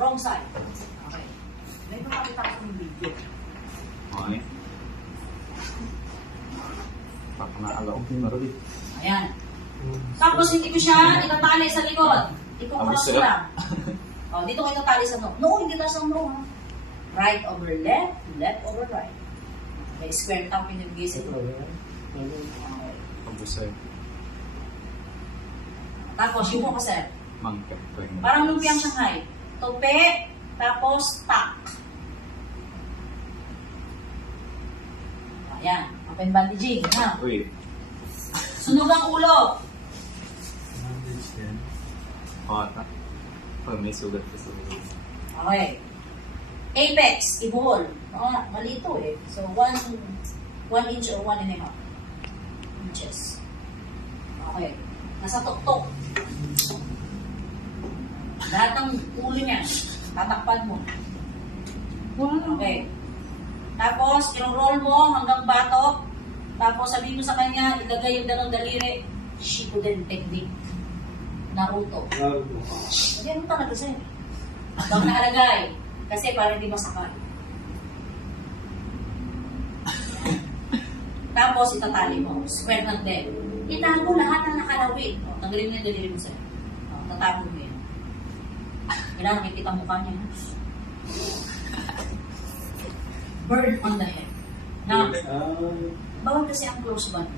Wrong side. Okay. Ngayon makakita ko yung video. Okay. Baka naalaw ko yung maroon. Ayan. Tapos hindi ko siya itatali sa likod. Ito ko Abis lang. O, dito ko itatali sa no. No, hindi tayo sa no. Ha? Right over left, left over right. Okay, square top yung gising. Okay. Pabusay. Tapos, yung mo kasi, Mangka. parang lumpiang Shanghai. Tope, tapos tak. Ayan, open bandaging. Ha? Uy. Sunog ang ulo. Pata. Oh, may sugat ka sa ulo. Okay. Apex, ibuhol. Mali ito eh. So, 1 inch or 1.5 inches. Okay. Nasa tuktok. Lahat ng ulo niya, tatakpan mo. Okay. Tapos, i-roll mo hanggang batok. Tapos, sabihin mo sa kanya, ilagay yung dalawang daliri. Shippuden technique. Naruto. Ganyan mo talaga sa'yo. Hanggang nakalagay. Kasi para hindi masakal. Tapos, itatali mo. Square ng leg. Itago lahat ng nakalawit. O, tanggalin mo yung daliri mo sa'yo. O, tatago mo yan. Kailangan nakikita ang mukha niya. Bird on the head. Now, bawal kasi ang close band.